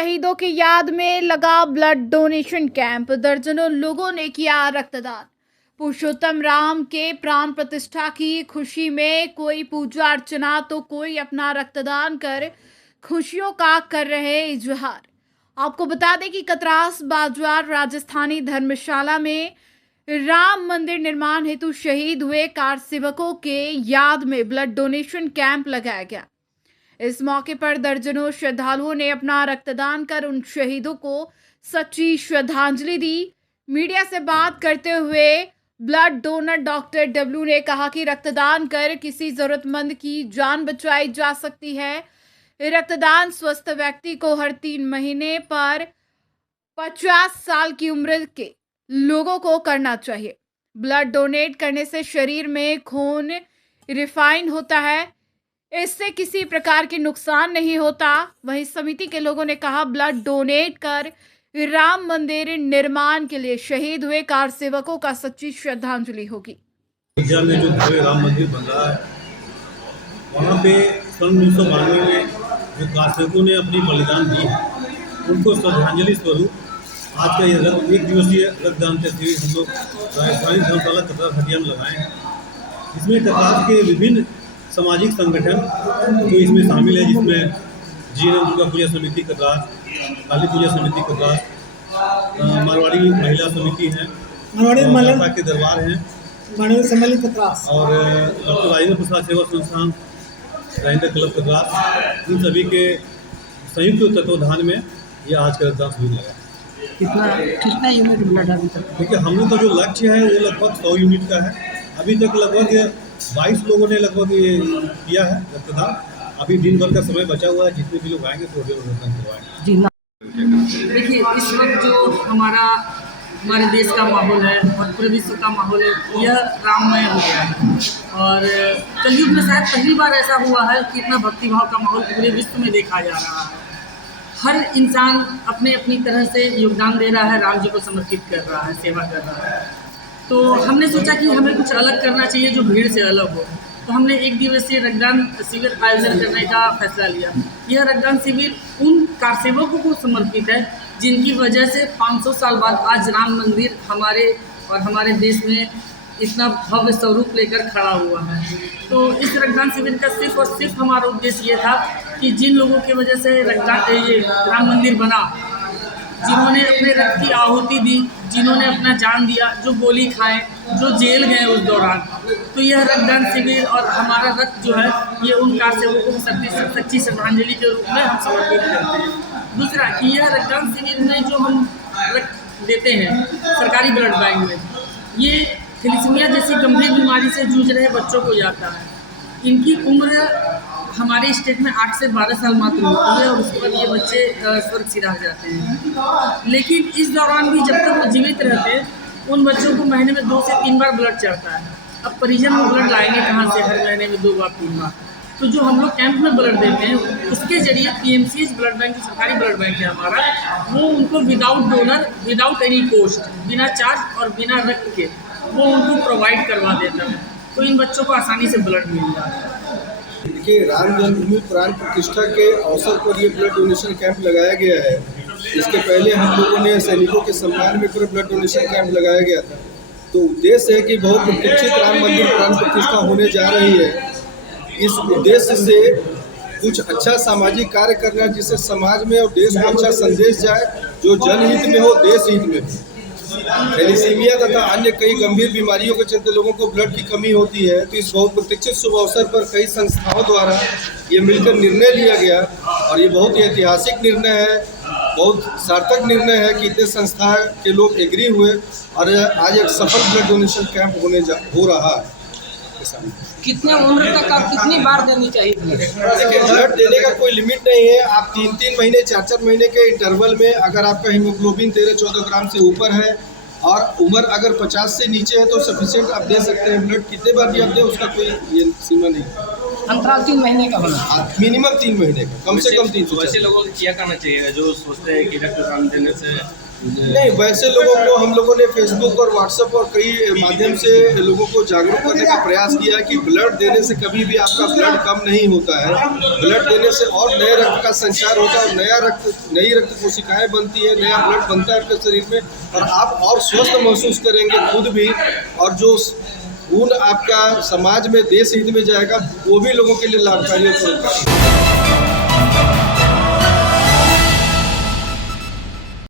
शहीदों की याद में लगा ब्लड डोनेशन कैंप। दर्जनों लोगों ने किया रक्तदान। पुरुषोत्तम राम के प्राण प्रतिष्ठा की खुशी में कोई पूजा अर्चना तो कोई अपना रक्तदान कर खुशियों का कर रहे इजहार। आपको बता दें कि कतरास बाजार राजस्थानी धर्मशाला में राम मंदिर निर्माण हेतु शहीद हुए कार सेवकों के याद में ब्लड डोनेशन कैंप लगाया गया। इस मौके पर दर्जनों श्रद्धालुओं ने अपना रक्तदान कर उन शहीदों को सच्ची श्रद्धांजलि दी। मीडिया से बात करते हुए ब्लड डोनर डॉक्टर डब्ल्यू ने कहा कि रक्तदान कर किसी जरूरतमंद की जान बचाई जा सकती है। रक्तदान स्वस्थ व्यक्ति को हर 3 महीने पर 50 साल की उम्र के लोगों को करना चाहिए। ब्लड डोनेट करने से शरीर में खून रिफाइन होता है, इससे किसी प्रकार के नुकसान नहीं होता। वहीं समिति के लोगों ने कहा ब्लड डोनेट कर राम मंदिर निर्माण के लिए शहीद हुए कार सेवकों का सच्ची श्रद्धांजलि होगी। अयोध्या में जो भव्य राम मंदिर बन रहा है, वहाँ पे सन 1992 में जो कार सेवकों ने अपनी बलिदान दी है, उनको श्रद्धांजलि स्वरूप आज का ये एक दिवसीय रक्तदान शिविर हम लोग राजस्थानी धर्मशाला कतरास हटिया में लगाए हैं। इसमें कतरास के विभिन्न सामाजिक संगठन जो इसमें शामिल है, जिसमें जीएनएम दुर्गा पूजा समिति कतरास, काली पूजा समिति कतरास, मारवाड़ी महिला समिति है, मारवाड़ी महिला के दरबार हैं, मानवीय सम्मेलन कतरास और डॉक्टर राजेंद्र प्रसाद सेवा संस्थान, राजेंद्र क्लब कतरास, इन सभी के संयुक्त तत्वाधान में ये आज का रक्तदान शिविर लगा। कितना यूनिट ब्लड अभी तक? देखिए, हम लोग का जो लक्ष्य है वो लगभग 100 यूनिट का है। अभी तक लगभग 22 लोगों ने लगभग ये किया है रक्तदान। अभी दिन भर का समय बचा हुआ है, जितने भी लोग आएंगे तो रक्तदान करवाएंगे। जी ना। देखिए, इस वक्त जो हमारे देश का माहौल है और पूरे विश्व का माहौल है, यह राममय हो गया है। और कलयुग में शायद पहली बार ऐसा हुआ है कि इतना भक्तिभाव का माहौल पूरे विश्व में देखा जा रहा है। हर इंसान अपने अपनी तरह से योगदान दे रहा है, राम जी को समर्पित कर रहा है, सेवा कर रहा है। तो हमने सोचा कि हमें कुछ अलग करना चाहिए जो भीड़ से अलग हो। तो हमने एक दिवसीय रक्तदान शिविर आयोजन करने का फैसला लिया। यह रक्तदान शिविर उन कारसेवकों को समर्पित है जिनकी वजह से 500 साल बाद आज राम मंदिर हमारे देश में इतना भव्य स्वरूप लेकर खड़ा हुआ है। तो इस रक्तदान शिविर का सिर्फ और सिर्फ हमारा उद्देश्य ये था कि जिन लोगों की वजह से ये राम मंदिर बना, जिन्होंने अपने रक्त की आहुति दी, जिन्होंने अपना जान दिया, जो गोली खाए, जो जेल गए उस दौरान, तो यह रक्तदान शिविर और हमारा रक्त जो है ये उन कारसेवकों को सच्ची श्रद्धांजलि के रूप में हम समर्पित करते हैं। दूसरा कि यह रक्तदान शिविर में जो हम रक्त देते हैं सरकारी ब्लड बैंक में, ये थैलेसीमिया जैसी गंभीर बीमारी से जूझ रहे बच्चों को जाता है। इनकी उम्र हमारे स्टेट में 8 से 12 साल मात्र होती है और उसके बाद ये बच्चे स्वर्ग सिरा जाते हैं। लेकिन इस दौरान भी जब तक वो जीवित रहते हैं, उन बच्चों को महीने में 2 से 3 बार ब्लड चढ़ता है। अब परिजन वो ब्लड लाएंगे कहाँ से हर महीने में 2 बार 3 बार? तो जो हम लोग कैंप में ब्लड देते हैं, उसके जरिए पीएमसीएच ब्लड बैंक, जो सरकारी ब्लड बैंक है हमारा, वो उनको without donor, without any cost, बिना चार्ज और बिना रक्त के वो उनको प्रोवाइड करवा देता है। तो इन बच्चों को आसानी से ब्लड मिल जाता है। देखिए, राम जन्मभूमि प्राण प्रतिष्ठा के अवसर पर ये ब्लड डोनेशन कैंप लगाया गया है। इसके पहले हम लोगों ने सैनिकों के सम्मान में पूरा ब्लड डोनेशन कैंप लगाया गया था। तो उद्देश्य है कि बहुत प्रतीक्षित राम मंदिर प्राण प्रतिष्ठा होने जा रही है। इस उद्देश्य से कुछ अच्छा सामाजिक कार्य करना, जिससे समाज में और देश को अच्छा संदेश जाए, जो जनहित में हो, देश हित में हो। थैलेसीमिया तथा अन्य कई गंभीर बीमारियों के चलते लोगों को ब्लड की कमी होती है। तो इस बहुत प्रतीक्षित शुभ अवसर पर कई संस्थाओं द्वारा ये मिलकर निर्णय लिया गया और ये बहुत ही ऐतिहासिक निर्णय है, बहुत सार्थक निर्णय है कि इतने संस्था के लोग एग्री हुए और आज एक सफल ब्लड डोनेशन कैंप हो रहा है। कितने उम्र तक आप कितनी बार देनी चाहिए? देखिए, ब्लड देने का कोई लिमिट नहीं है। आप 3-3 महीने, 4-4 महीने के इंटरवल में अगर आपका हीमोग्लोबिन 13-14 ग्राम से ऊपर है और उम्र अगर 50 से नीचे है तो सफिशिएंट आप दे सकते हैं। ब्लड कितने बार भी आप दें, उसका कोई ये सीमा नहीं। अंतराल 3 महीने का होना, मिनिमम 3 महीने का, कम से कम 3 तो ऐसे लोगों को क्या करना चाहिए जो सोचते हैं कि रक्तदान देने से नहीं, वैसे लोगों को हम लोगों ने फेसबुक और व्हाट्सएप और कई माध्यम से लोगों को जागरूक करने का प्रयास किया है कि ब्लड देने से कभी भी आपका ब्लड कम नहीं होता है। ब्लड देने से और नए रक्त का संचार होता है, नई रक्त कोशिकाएं बनती है, नया ब्लड बनता है आपके शरीर में और आप और स्वस्थ महसूस करेंगे खुद भी, और जो खून आपका समाज में देश हित में जाएगा वो भी लोगों के लिए लाभकारी और उपयोगकारी।